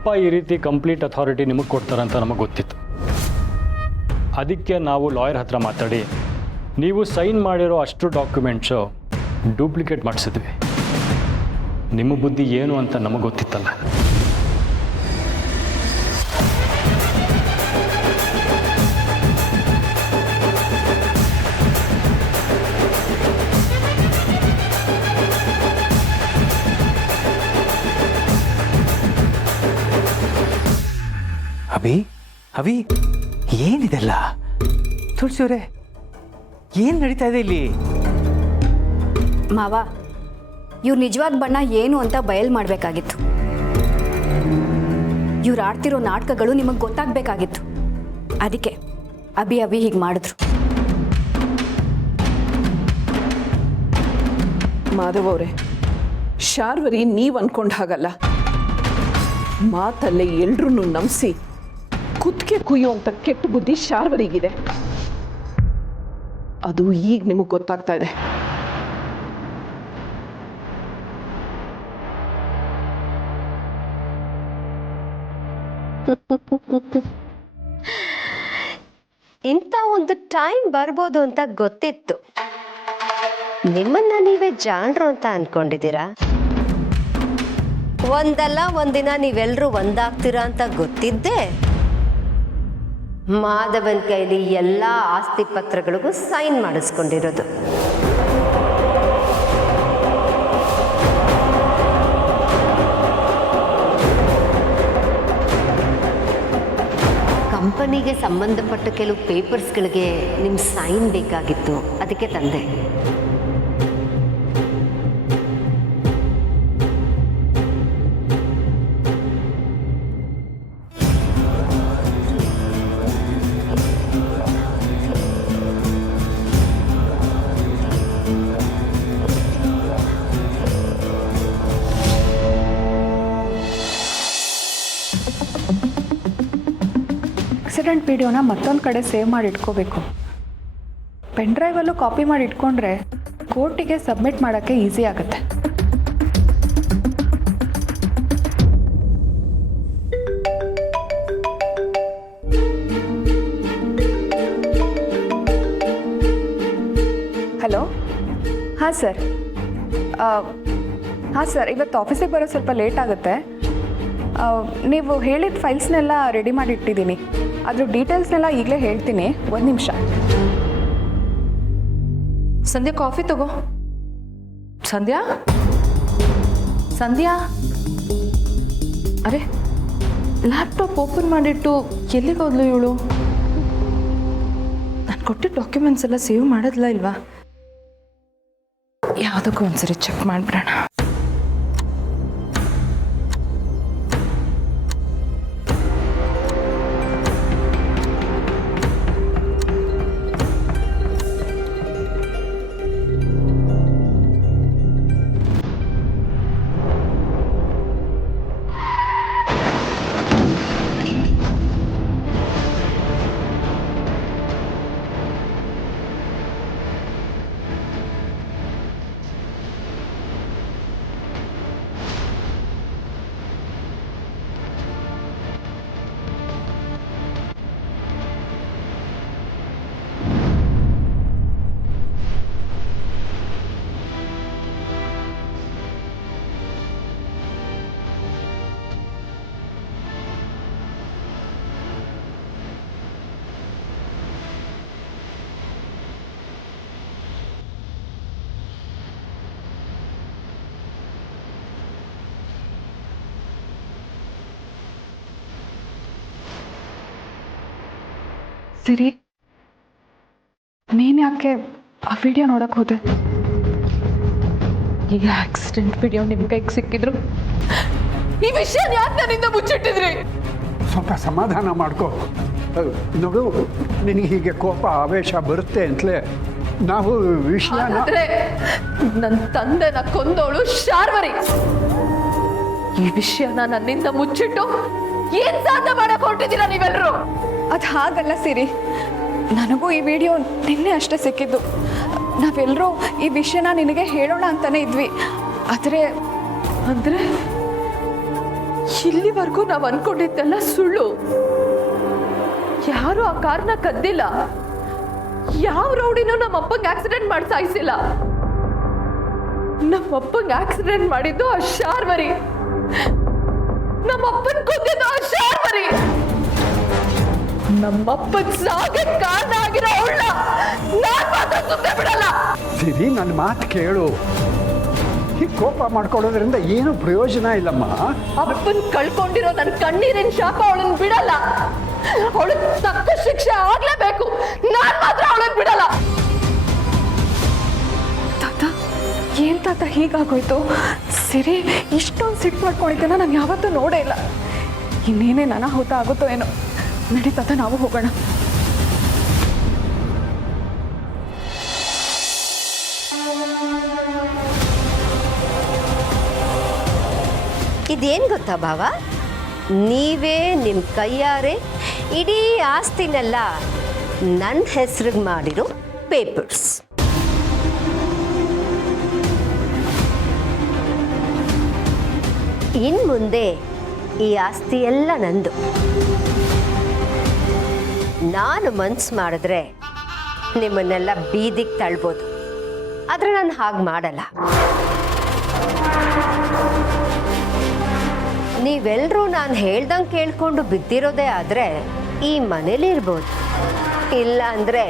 ಅಪ್ಪ ಈ ರೀತಿ ಕಂಪ್ಲೀಟ್ ಅಥಾರಿಟಿ ನಿಮಗೆ ಕೊಡ್ತಾರಂತ ನಮಗೆ ಗೊತ್ತಿತ್ತು. ಅದಕ್ಕೆ ನಾವು ಲಾಯರ್ ಹತ್ರ ಮಾತಾಡಿ ನೀವು ಸೈನ್ ಮಾಡಿರೋ ಅಷ್ಟು ಡಾಕ್ಯುಮೆಂಟ್ಸು ಡೂಪ್ಲಿಕೇಟ್ ಮಾಡಿಸಿದ್ವಿ. ನಿಮ್ಮ ಬುದ್ಧಿ ಏನು ಅಂತ ನಮಗೆ ಗೊತ್ತಿತ್ತಲ್ಲ. ಅವಿ ಏನಿದೆಲ್ಲ? ತುಳಸಿಯವರೇ, ಏನು ನಡೀತಾ ಇದೆ ಇಲ್ಲಿ? ಮಾವ, ಇವ್ರ ನಿಜವಾದ ಬಣ್ಣ ಏನು ಅಂತ ಬಯಲು ಮಾಡಬೇಕಾಗಿತ್ತು. ಇವ್ರು ಆಡ್ತಿರೋ ನಾಟಕಗಳು ನಿಮಗೆ ಗೊತ್ತಾಗಬೇಕಾಗಿತ್ತು. ಅದಕ್ಕೆ ಅಭಿ ಹೀಗೆ ಮಾಡಿದ್ರು. ಮಾಧವ್ ಅವರೇ, ಶಾರ್ವರಿ ನೀವು ಅನ್ಕೊಂಡ ಹಾಗಲ್ಲ. ಮಾತಲ್ಲೇ ಎಲ್ರೂ ನಂಬಿಸಿ ಕುತ್ತಿಗೆ ಕುಯ್ಯುವಂಥ ಕೆಟ್ಟ ಬುದ್ಧಿ ಶಾರ್ವರಿಗಿದೆ. ಅದು ಈಗ ನಿಮಗೆ ಗೊತ್ತಾಗ್ತಾ ಇದೆ. ಇಂಥ ಒಂದು ಟೈಮ್ ಬರ್ಬೋದು ಅಂತ ಗೊತ್ತಿತ್ತು. ನಿಮ್ಮನ್ನ ನೀವೇ ಜಾಣರು ಅಂತ ಅನ್ಕೊಂಡಿದ್ದೀರಾ? ಒಂದಲ್ಲ ಒಂದಿನ ನೀವೆಲ್ಲರೂ ಒಂದಾಗ್ತೀರಾ ಅಂತ ಗೊತ್ತಿದ್ದೆ ಮಾಧವನ್ ಕೈಲಿ ಎಲ್ಲ ಆಸ್ತಿ ಪತ್ರಗಳಿಗೂ ಸೈನ್ ಮಾಡಿಸ್ಕೊಂಡಿರೋದು. ಕಂಪನಿಗೆ ಸಂಬಂಧಪಟ್ಟ ಕೆಲವು ಪೇಪರ್ಸ್ಗಳಿಗೆ ನಿಮ್ಮ ಸೈನ್ ಬೇಕಾಗಿತ್ತು, ಅದಕ್ಕೆ ತಂದೆ. ಆಕ್ಸಿಡೆಂಟ್ ವಿಡಿಯೋನ ಮತ್ತೊಂದು ಕಡೆ ಸೇವ್ ಮಾಡಿ ಇಟ್ಕೋಬೇಕು. ಪೆನ್ ಡ್ರೈವಲ್ಲೂ ಕಾಪಿ ಮಾಡಿ ಇಟ್ಕೊಂಡ್ರೆ ಕೋರ್ಟಿಗೆ ಸಬ್ಮಿಟ್ ಮಾಡೋಕ್ಕೆ ಈಸಿ ಆಗುತ್ತೆ. ಹಲೋ, ಹಾಂ ಸರ್. ಹಾಂ ಸರ್, ಇವತ್ತು ಆಫೀಸಿಗೆ ಬರೋ ಸ್ವಲ್ಪ ಲೇಟ್ ಆಗುತ್ತೆ. ನೀವು ಹೇಳಿದ ಫೈಲ್ಸ್ನೆಲ್ಲ ರೆಡಿ ಮಾಡಿ ಇಟ್ಟಿದ್ದೀನಿ. ಅದ್ರ ಡೀಟೇಲ್ಸ್ನೆಲ್ಲ ಈಗಲೇ ಹೇಳ್ತೀನಿ. ಒಂದು ನಿಮಿಷ. ಸಂಧ್ಯಾ, ಕಾಫಿ ತಗೋ. ಸಂಧ್ಯಾ, ಸಂಧ್ಯಾ, ಅರೆ ಲ್ಯಾಪ್ಟಾಪ್ ಓಪನ್ ಮಾಡಿಟ್ಟು ಎಲ್ಲಿಗೆ ಹೋದ್ಲು ಇವಳು? ನಾನು ಕೊಟ್ಟಿದ್ದ ಡಾಕ್ಯುಮೆಂಟ್ಸ್ ಎಲ್ಲ ಸೇವ್ ಮಾಡೋದಿಲ್ಲ ಇಲ್ವಾ? ಯಾವುದಕ್ಕೂ ಒಂದ್ಸರಿ ಚೆಕ್ ಮಾಡಿಬಿಡೋಣ. ಸಿರಿ, ನೀನು ಯಾಕೆ ಆ ವಿಡಿಯೋ ನೋಡಕ್ಕೆ ಹೋದೆ? ಈಗ ಆಕ್ಸಿಡೆಂಟ್ ವಿಡಿಯೋ ನಿಮ್ಮ ಕೈಗೆ ಸಿಕ್ಕಿದ್ರು ಈ ವಿಷಯ ಯಾಕೆ ನನ್ನಿಂದ ಮುಚ್ಚಿಟ್ಟಿದ್ರಿ? ಸ್ವಲ್ಪ ಸಮಾಧಾನ ಮಾಡ್ಕೋ. ನೋಡು, ನಿನಗೆ ಹೀಗೆ ಕೋಪ ಆವೇಶ ಬರುತ್ತೆ ಅಂತಲೇ ನಾವು ವಿಷಯನ... ನನ್ನ ತಂದೆನ ಕೊಂದೋಳು ಶಾರ್ವರಿ. ಈ ವಿಷಯನ ನನ್ನಿಂದ ಮುಚ್ಚಿಟ್ಟು ಏನ್ ಸಾಧ್ಯ ಮಾಡಕ್ ಹೊರಟಿದ್ದೀರಾ ನೀವೆಲ್ಲರೂ? ಅದು ಹಾಗಲ್ಲ ಸಿರಿ, ನನಗೂ ಈ ವಿಡಿಯೋ ನಿನ್ನೆ ಅಷ್ಟೇ ಸಿಕ್ಕಿದ್ದು. ನಾವೆಲ್ಲರೂ ಈ ವಿಷಯನ ನಿನಗೆ ಹೇಳೋಣ ಅಂತಾನೆ ಇದ್ವಿ. ಆದರೆ ಅಂದ್ರೆ ಇಲ್ಲಿವರೆಗೂ ನಾವು ಅನ್ಕೊಂಡಿದ್ದೆಲ್ಲ ಸುಳ್ಳು. ಯಾರು ಆ ಕಾರ್ನ ಕದ್ದಿಲ್ಲ. ಯಾವ ರೌಡಿನೂ ನಮ್ಮ ಅಪ್ಪಂಗೆ ಆಕ್ಸಿಡೆಂಟ್ ಮಾಡಿ ಸಾಯಿಸಿಲ್ಲ. ನಮ್ಮ ಅಪ್ಪಂಗೆ ಆಕ್ಸಿಡೆಂಟ್ ಮಾಡಿದ್ದು ಆ ಶಾರ್ವರಿ. ನಮ್ಮ ಅಪ್ಪನ ಕೊಂದಿದ್ದು ಆ ಶಾರ್ವರಿ. ನಮ್ಮಪ್ಪನ ಸಾಗೆ ಕಾರಣ ಆಗಿರೋ ಅವಳ ನಾನ್ ಮಾತ್ರ ಸುಮ್ಮನೆ ಬಿಡಲ್ಲ. ಸಿರಿ, ನನ್ನ ಮಾತು ಕೇಳು. ಹೀಗೆ ಕೋಪ ಮಾಡ್ಕೊಳ್ಳೋದ್ರಿಂದ ಏನು ಪ್ರಯೋಜನ ಇಲ್ಲಮ್ಮ. ಅಪ್ಪನ್ ಕಳ್ಕೊಂಡಿರೋ ನನ್ನ ಕಣ್ಣೀರಿನ ಶಾಪ ಅವಳನ್ನ ಬಿಡಲ್ಲ. ಅವಳಿಗೆ ತಕ್ಕ ಶಿಕ್ಷೆ ಆಗ್ಲೇಬೇಕು. ನಾನ್ ಮಾತ್ರ ಅವಳನ್ನ ಬಿಡಲ್ಲ. ತಾತ ಏನ್ ತಾತ ಹೀಗಾಗೋಯ್ತು? ಸಿರಿ ಇಷ್ಟೊಂದು ಸಿಟ್ಟು ಮಾಡ್ಕೊಂಡಿದ್ದೇನ ನಾನು ಯಾವತ್ತೂ ನೋಡೇ ಇಲ್ಲ. ಇನ್ನೇನೇ ಅನಾಹುತ ಆಗುತ್ತೋ ಏನೋ. ನಡಿ ತಾತ, ನಾವು ಹೋಗೋಣ. ಇದೇನು ಗೊತ್ತಾ ಭಾವ, ನೀವೇ ನಿಮ್ಮ ಕೈಯಾರೆ ಇಡೀ ಆಸ್ತಿನೆಲ್ಲ ನನ್ನ ಹೆಸ್ರಿಗೆ ಮಾಡಿರೋ ಪೇಪರ್ಸ್. ಇನ್ನು ಮುಂದೆ ಈ ಆಸ್ತಿ ಎಲ್ಲ ನಂದು. ನಾನು ಮನ್ಸು ಮಾಡಿದ್ರೆ ನಿಮ್ಮನ್ನೆಲ್ಲ ಬೀದಿಗೆ ತಳ್ಬೋದು. ಆದರೆ ನಾನು ಹಾಗೆ ಮಾಡಲ್ಲ. ನೀವೆಲ್ಲರೂ ನಾನು ಹೇಳ್ದಂಗೆ ಕೇಳ್ಕೊಂಡು ಬಿದ್ದಿರೋದೇ ಆದರೆ ಈ ಮನೇಲಿ ಇರ್ಬೋದು. ಇಲ್ಲ ಅಂದರೆ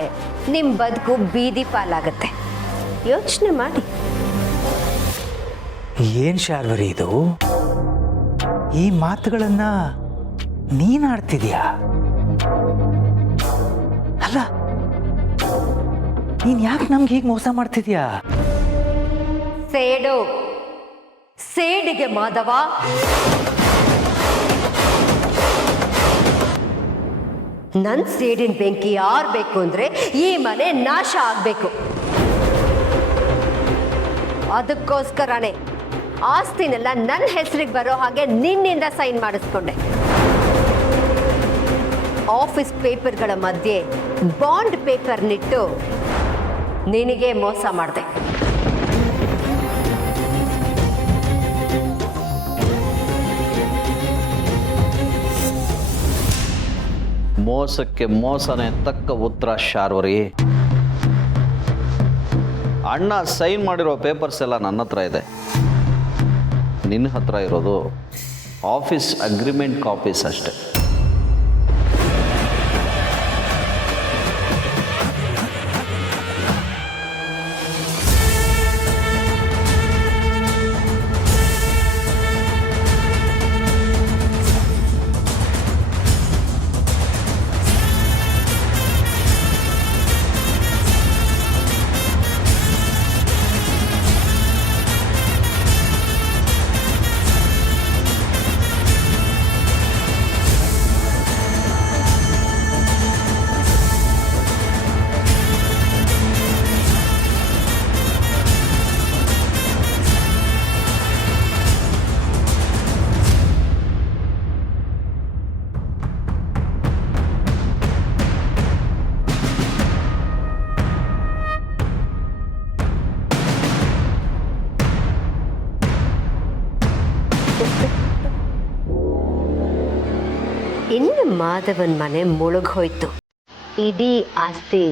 ನಿಮ್ಮ ಬದುಕು ಬೀದಿ ಪಾಲಾಗತ್ತೆ. ಯೋಚನೆ ಮಾಡಿ. ಏನ್ ಶಾರ್ವರಿ ಇದು? ಈ ಮಾತುಗಳನ್ನ ನೀನ್ ಆಡ್ತಿದ್ಯಾ? ಅಲ್ಲ, ನೀನ್ ಯಾಕೆ ನಮ್ಗೆ ಹೀಗೆ ಮೋಸ ಮಾಡ್ತಿದ್ಯಾ? ಸೇಡು ಸೇಡಿಗೆ ಮಾಧವ. ನನ್ನ ಸೇಡಿನ ಬೆಂಕಿ ಆರ್ಬೇಕು ಅಂದ್ರೆ ಈ ಮನೆ ನಾಶ ಆಗ್ಬೇಕು. ಅದಕ್ಕೋಸ್ಕರನೇ ಆಸ್ತಿನೆಲ್ಲ ನನ್ನ ಹೆಸರಿಗೆ ಬರೋ ಹಾಗೆ ನಿನ್ನಿಂದ ಸೈನ್ ಮಾಡಿಸ್ಕೊಂಡೆ. ಆಫೀಸ್ ಪೇಪರ್ಗಳ ಮಧ್ಯೆ ಬಾಂಡ್ ಪೇಪರ್ನಿಟ್ಟು ನಿನಗೆ ಮೋಸ ಮಾಡಿದೆ. ಮೋಸಕ್ಕೆ ಮೋಸನೇ ತಕ್ಕ ಉತ್ತರ ಶಾರ್ವರಿ. ಅಣ್ಣ ಸೈನ್ ಮಾಡಿರೋ ಪೇಪರ್ಸ್ ಎಲ್ಲ ನನ್ನ ಹತ್ರ ಇದೆ. ನಿನ್ನ ಹತ್ರ ಇರೋದು ಆಫೀಸ್ ಅಗ್ರಿಮೆಂಟ್ ಕಾಪೀಸ್ ಅಷ್ಟೆ. ಇನ್ನು ಮಾಧವನ್ ಮನೆ ಮುಳುಗೋಯ್ತು. ಇಡೀ ಆಸ್ತಿ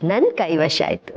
ನನ್ನ ಕೈವಶ ಆಯ್ತು.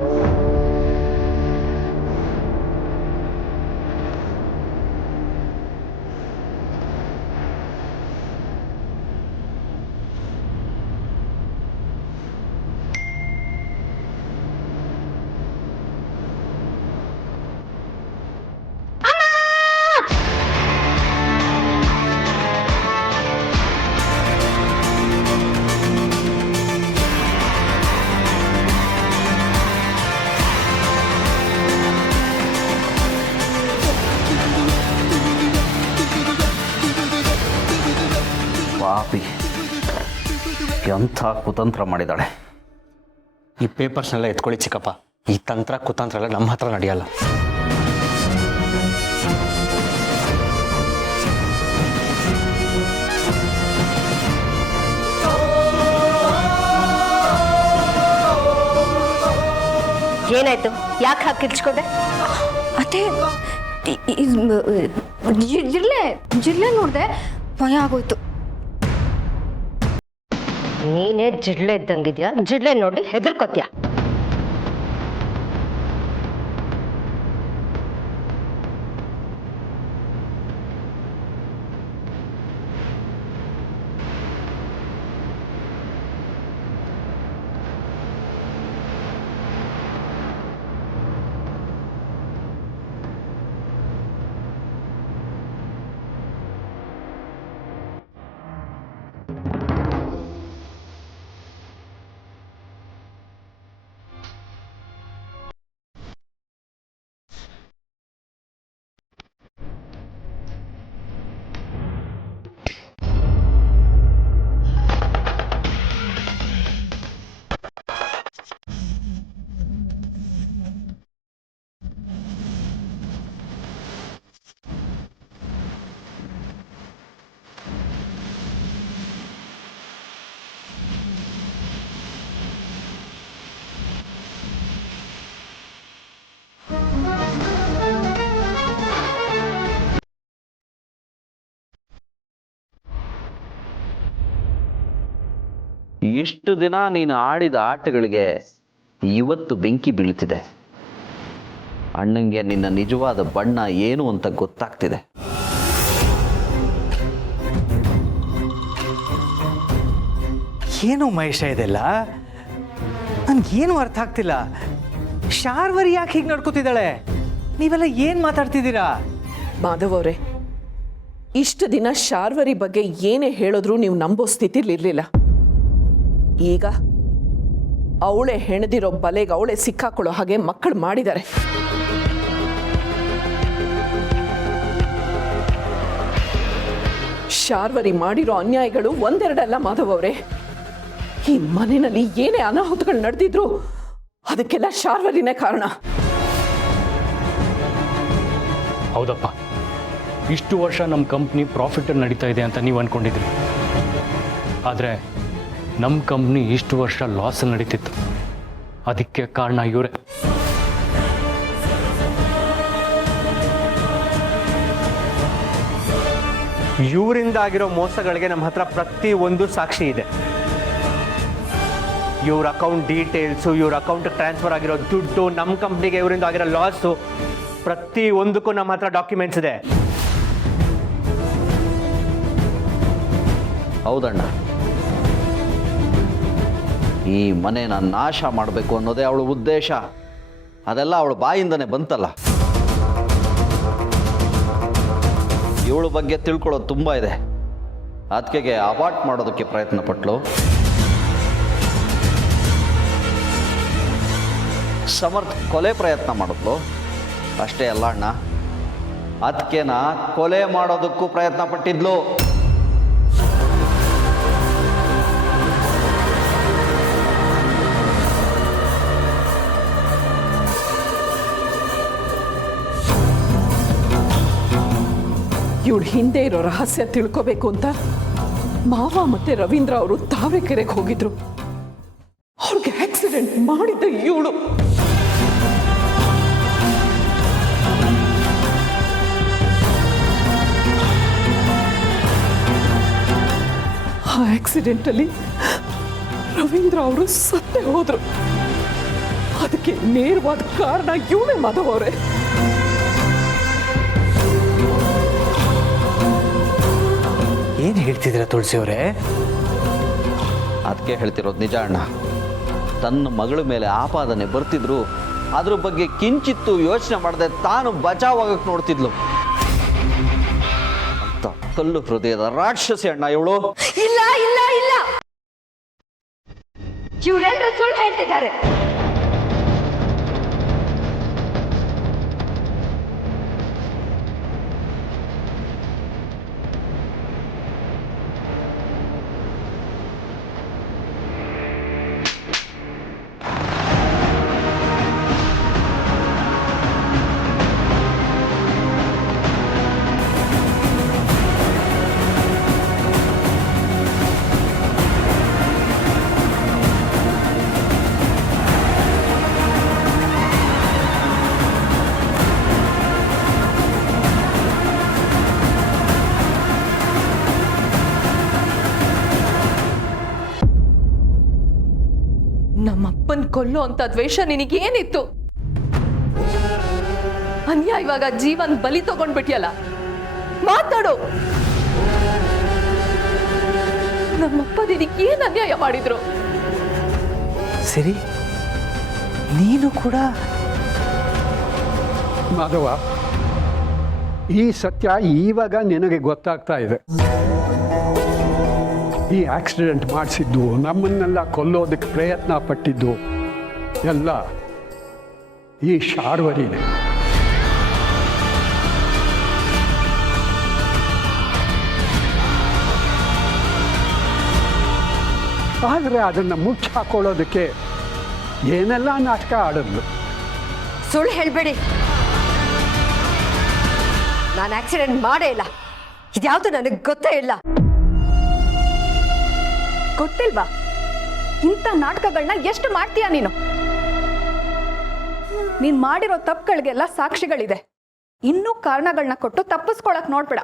ಪಾಪಿ, ಎಂಥ ಕುತಂತ್ರ ಮಾಡಿದಾಳೆ. ಈ ಪೇಪರ್ಸ್ನೆಲ್ಲ ಎತ್ಕೊಳ್ಳಿ ಚಿಕ್ಕಪ್ಪ. ಈ ತಂತ್ರ ಕುತಂತ್ರ ಎಲ್ಲ ನಮ್ಮ ಹತ್ರ ನಡೆಯಲ್ಲ. ಏನಾಯ್ತು? ಯಾಕೆ ಹಾಕಿರ್ಚ್ಕೊಂಡೆ? ಅದೇ ಜಿರ್ಲೆ ನೋಡಿದೆ, ಭಯ ಆಗೋಯ್ತು. ನೀನೇ ಜಿಡ್ಲೆ ಇದ್ದಂಗಿದ್ಯಾ, ಜಿಡ್ಲೆ ನೋಡಿ ಹೆದರ್ಕೋತ್ಯಾ. ಇಷ್ಟು ದಿನ ನೀನು ಆಡಿದ ಆಟಗಳಿಗೆ ಇವತ್ತು ಬೆಂಕಿ ಬೀಳ್ತಿದೆ. ಅಣ್ಣಂಗೆ ನಿನ್ನ ನಿಜವಾದ ಬಣ್ಣ ಏನು ಅಂತ ಗೊತ್ತಾಗ್ತಿದೆ. ಏನು ಮಹೇಶ ಇದೆಲ್ಲ? ನನ್ಗೇನು ಅರ್ಥ ಆಗ್ತಿಲ್ಲ. ಶಾರ್ವರಿ ಯಾಕೆ ಹೀಗೆ ನಡ್ಕೋತಿದ್ದಾಳೆ? ನೀವೆಲ್ಲ ಏನು ಮಾತಾಡ್ತಿದ್ದೀರಾ? ಮಾಧವ್ ಅವರೇ, ಇಷ್ಟು ದಿನ ಶಾರ್ವರಿ ಬಗ್ಗೆ ಏನೇ ಹೇಳಿದ್ರು ನೀವು ನಂಬೋ ಸ್ಥಿತಿಲಿರ್ಲಿಲ್ಲ. ಈಗ ಅವಳೆ ಹೆಣದಿರೋ ಬಲೆಗೆ ಅವಳೆ ಸಿಕ್ಕಾಕೊಳ್ಳೋ ಹಾಗೆ ಮಕ್ಕಳು ಮಾಡಿದ್ದಾರೆ. ಶಾರ್ವರಿ ಮಾಡಿರೋ ಅನ್ಯಾಯಗಳು ಒಂದೆರಡಲ್ಲ ಮಾಧವ್ ಅವರೇ. ಈ ಮನೆಯಲ್ಲಿ ಏನೇ ಅನಾಹುತಗಳು ನಡೆದಿದ್ರು ಅದಕ್ಕೆಲ್ಲ ಶಾರ್ವರಿನೇ ಕಾರಣ. ಹೌದಪ್ಪ, ಇಷ್ಟು ವರ್ಷ ನಮ್ಮ ಕಂಪ್ನಿ ಪ್ರಾಫಿಟಲ್ಲಿ ನಡೀತಾ ಇದೆ ಅಂತ ನೀವು ಅಂದ್ಕೊಂಡಿದ್ರಿ. ಆದರೆ ನಮ್ಮ ಕಂಪ್ನಿ ಇಷ್ಟು ವರ್ಷ ಲಾಸಲ್ಲಿ ನಡೀತಿತ್ತು. ಅದಕ್ಕೆ ಕಾರಣ ಇವರೇ. ಇವರಿಂದ ಆಗಿರೋ ಮೋಸಗಳಿಗೆ ನಮ್ಮ ಹತ್ರ ಪ್ರತಿ ಒಂದು ಸಾಕ್ಷಿ ಇದೆ. ಇವ್ರ ಅಕೌಂಟ್ ಡೀಟೇಲ್ಸು, ಇವ್ರ ಅಕೌಂಟ್ ಟ್ರಾನ್ಸ್ಫರ್ ಆಗಿರೋ ದುಡ್ಡು, ನಮ್ಮ ಕಂಪ್ನಿಗೆ ಇವರಿಂದ ಆಗಿರೋ ಲಾಸು, ಪ್ರತಿ ಒಂದಕ್ಕೂ ನಮ್ಮ ಹತ್ರ ಡಾಕ್ಯುಮೆಂಟ್ಸ್ ಇದೆ. ಹೌದಣ್ಣ, ಈ ಮನೆನ ನಾಶ ಮಾಡಬೇಕು ಅನ್ನೋದೇ ಅವಳ ಉದ್ದೇಶ. ಅದೆಲ್ಲ ಅವಳ ಬಾಯಿಂದನೇ ಬಂತಲ್ಲ. ಇವಳ ಬಗ್ಗೆ ತಿಳ್ಕೊಳ್ಳೋದು ತುಂಬ ಇದೆ. ಅದಕ್ಕೆ ಅವಾಯ್ಡ್ ಮಾಡೋದಕ್ಕೆ ಪ್ರಯತ್ನ ಪಟ್ಲು. ಸಮರ್ಥ ಕೊಲೆ ಪ್ರಯತ್ನ ಮಾಡಿದ್ಲು. ಅಷ್ಟೇ ಅಲ್ಲ ಅಣ್ಣ, ಅದಕ್ಕೆನ ಕೊಲೆ ಮಾಡೋದಕ್ಕೂ ಪ್ರಯತ್ನ ಪಟ್ಟಿದ್ಲು. ಇವಳು ಹಿಂದೆ ಇರೋ ರಹಸ್ಯ ತಿಳ್ಕೋಬೇಕು ಅಂತ ಮಾವ ಮತ್ತೆ ರವೀಂದ್ರ ಅವರು ತಾವರೆಕೆರೆಗೆ ಹೋಗಿದ್ರು. ಅವ್ರಿಗೆ ಆಕ್ಸಿಡೆಂಟ್ ಮಾಡಿದ್ದ ಇವಳು. ಆ ಆಕ್ಸಿಡೆಂಟಲ್ಲಿ ರವೀಂದ್ರ ಅವರು ಸತ್ತೇ ಹೋದ್ರು. ಅದಕ್ಕೆ ನೇರವಾದ ಕಾರಣ ಇವಳೇ ಮಾಧವ್ ಅವರೇ. ಏನು ಹೇಳ್ತಿದ್ದೀರಾ ತುಳಸಿ ಅವರೇ? ಅದಕ್ಕೆ ಹೇಳ್ತಿರೋದು ನಿಜ ಅಣ್ಣ. ತನ್ನ ಮಗಳ ಮೇಲೆ ಆಪಾದನೆ ಬರ್ತಿದ್ರು ಅದ್ರ ಬಗ್ಗೆ ಕಿಂಚಿತ್ತು ಯೋಚನೆ ಮಾಡದೆ ತಾನು ಬಚಾವಾಗಕ್ಕೆ ನೋಡ್ತಿದ್ಲು. ಅಂತ ಕಲ್ಲು ಹೃದಯದ ರಾಕ್ಷಸಿ ಅಣ್ಣ ಇವಳು. ಇಲ್ಲ ಇಲ್ಲ ಇಲ್ಲ, ಇವರೆಲ್ಲರೂ ಸುಳ್ಳು ಹೇಳ್ತಿದ್ದಾರೆ. ನಮ್ಮಪ್ಪನ್ ಕೊಲ್ಲೋ ಅಂತ ದ್ವೇಷ ನಿನಗೇನಿತ್ತು? ಅನ್ಯಾಯವಾಗ ಜೀವನ್ ಬಲಿ ತಗೊಂಡ್ಬಿಟ್ಯಲ್ಲ, ಮಾತಾಡು. ನಮ್ಮಪ್ಪ ನಿನಗೆ ಏನ್ ಅನ್ಯಾಯ ಮಾಡಿದ್ರು? ಸರಿ, ನೀನು ಕೂಡ ಮಾಧವ, ಈ ಸತ್ಯ ಈವಾಗ ನಿನಗೆ ಗೊತ್ತಾಗ್ತಾ ಇದೆ. ಈ ಆಕ್ಸಿಡೆಂಟ್ ಮಾಡಿಸಿದ್ದು, ನಮ್ಮನ್ನೆಲ್ಲ ಕೊಲ್ಲೋದಕ್ಕೆ ಪ್ರಯತ್ನ ಪಟ್ಟಿದ್ದು ಎಲ್ಲ ಈ ಶಾರ್ವರಿನೇ. ಆದರೆ ಅದನ್ನು ಮುಚ್ಚಾಕೊಳ್ಳೋದಕ್ಕೆ ಏನೆಲ್ಲ ನಾಟಕ ಆಡಿದ್ಲು. ಸುಳ್ಳು ಹೇಳ್ಬೇಡಿ. ನಾನು ಆಕ್ಸಿಡೆಂಟ್ ಮಾಡೇ ಇಲ್ಲ. ಇದ್ಯಾವುದು ನನಗೆ ಗೊತ್ತೇ ಇಲ್ಲ. ಗೊತ್ತಿಲ್ವಾ? ಇಂಥ ನಾಟಕಗಳನ್ನ ಎಷ್ಟು ಮಾಡ್ತೀಯ ನೀನು? ನೀನ್ ಮಾಡಿರೋ ತಪ್ಪುಗಳಿಗೆಲ್ಲ ಸಾಕ್ಷಿಗಳಿದೆ. ಇನ್ನೂ ಕಾರಣಗಳನ್ನ ಕೊಟ್ಟು ತಪ್ಪಿಸ್ಕೊಳಕ್ ನೋಡ್ಬೇಡ.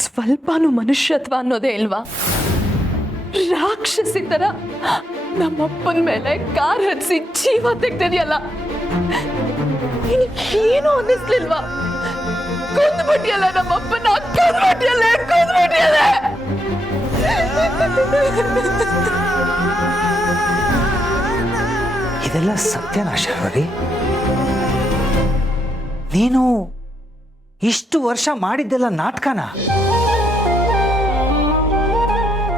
ಸ್ವಲ್ಪನೂ ಮನುಷ್ಯತ್ವ ಅನ್ನೋದೇ ಇಲ್ವಾ? ರಾಕ್ಷಸಿ ತರ ನಮ್ಮಪ್ಪನ ಮೇಲೆ ಕಾರ್ ಹಚ್ಚಿ ಜೀವ ತೆಗ್ದಿದ್ಯಲ್ಲ, ಏನು ಅನ್ನಿಸ್ಲಿಲ್ವಾ? ಕೊಂದ್ಬಿಟ್ಟಿಯಲ್ಲ ನಮ್ಮಪ್ಪನ, ಕೊಂದ್ಬಿಟ್ಟಿಯಲ್ಲ. ಇದೆಲ್ಲ ಸತ್ಯನಾ ಶಾರ್ವರಿ? ನೀನು ಇಷ್ಟು ವರ್ಷ ಮಾಡಿದ್ದೆಲ್ಲ ನಾಟಕನ?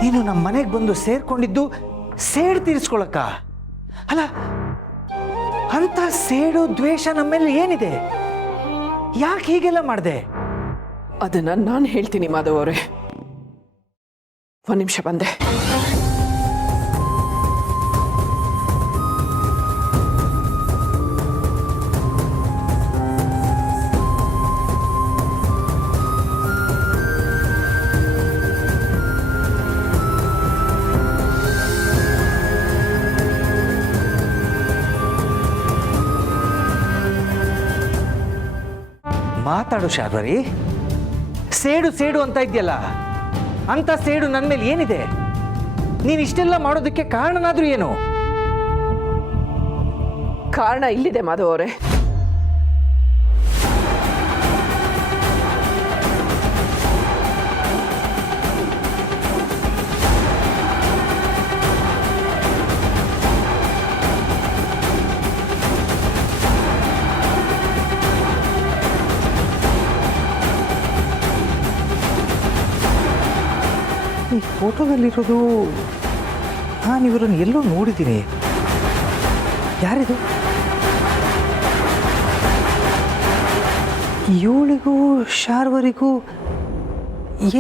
ನೀನು ನಮ್ಮ ಮನೆಗೆ ಬಂದು ಸೇರ್ಕೊಂಡಿದ್ದು ಸೇಡು ತೀರಿಸ್ಕೊಳಕ್ಕ ಅಲ್ಲ? ಅಂತ ಸೇಡು ದ್ವೇಷ ನಮ್ಮೇಲೆ ಏನಿದೆ? ಯಾಕೆ ಹೀಗೆಲ್ಲ ಮಾಡಿದೆ? ಅದನ್ನ ನಾನು ಹೇಳ್ತೀನಿ ಮಾಧವ್ ಅವರೇ. ಒಂದು ನಿಮಿಷ ಬಂದೆ. ಮಾತಾಡು ಶಾರ್ವರಿ. ಸೇಡು ಸೇಡು ಅಂತ ಇದೆಯಲ್ಲ, ಅಂತ ಸೇಡು ನನ್ನ ಮೇಲೆ ಏನಿದೆ? ನೀನು ಇಷ್ಟೆಲ್ಲ ಮಾಡೋದಕ್ಕೆ ಕಾರಣನಾದ್ರೂ ಏನು? ಕಾರಣ ಇಲ್ಲಿದೆ ಮಾಧವ್ ಅವರೇ. ಈ ಫೋಟೋದಲ್ಲಿರೋದು ನಾನು ಇವರನ್ನು ಎಲ್ಲೋ ನೋಡಿದ್ದೀನಿ. ಯಾರಿದು? ಇವಳಿಗೂ ಶಾರ್ವರಿಗೂ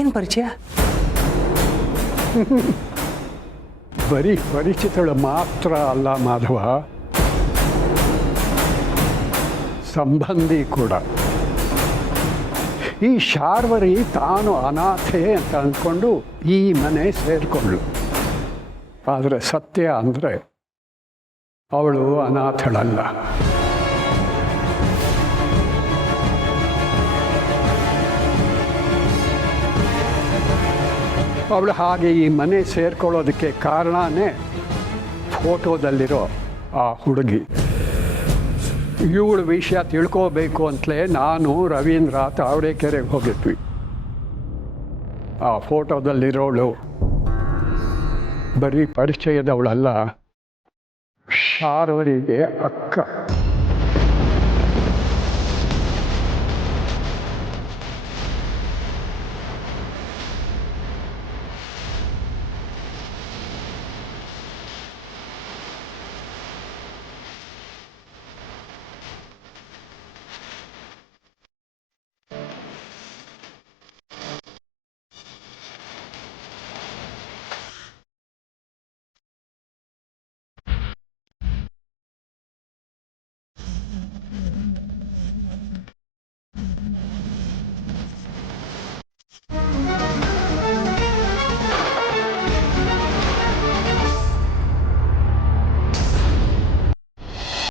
ಏನು ಪರಿಚಯ? ಬರೀ ಪರಿಚಿತಳು ಮಾತ್ರ ಅಲ್ಲ ಮಾಧವ, ಸಂಬಂಧಿ ಕೂಡ. ಈ ಶಾರ್ವರಿ ತಾನು ಅನಾಥೆ ಅಂತ ಅಂದ್ಕೊಂಡು ಈ ಮನೆ ಸೇರಿಕೊಂಡ್ಳು. ಆದರೆ ಸತ್ಯ ಅಂದರೆ ಅವಳು ಅನಾಥಳಲ್ಲ. ಅವಳು ಹಾಗೆ ಈ ಮನೆ ಸೇರ್ಕೊಳ್ಳೋದಕ್ಕೆ ಕಾರಣನೇ ಫೋಟೋದಲ್ಲಿರೋ ಆ ಹುಡುಗಿ. ಇವಳ ವಿಷಯ ತಿಳ್ಕೋಬೇಕು ಅಂತಲೇ ನಾನು ರವೀಂದ್ರ ತಾವರೆಕೆರೆಗೆ ಹೋಗಿದ್ವಿ. ಆ ಫೋಟೋದಲ್ಲಿರೋಳು ಬರೀ ಪರಿಚಯದವಳಲ್ಲ, ಶಾರ್ವರಿಗೆ ಅಕ್ಕ.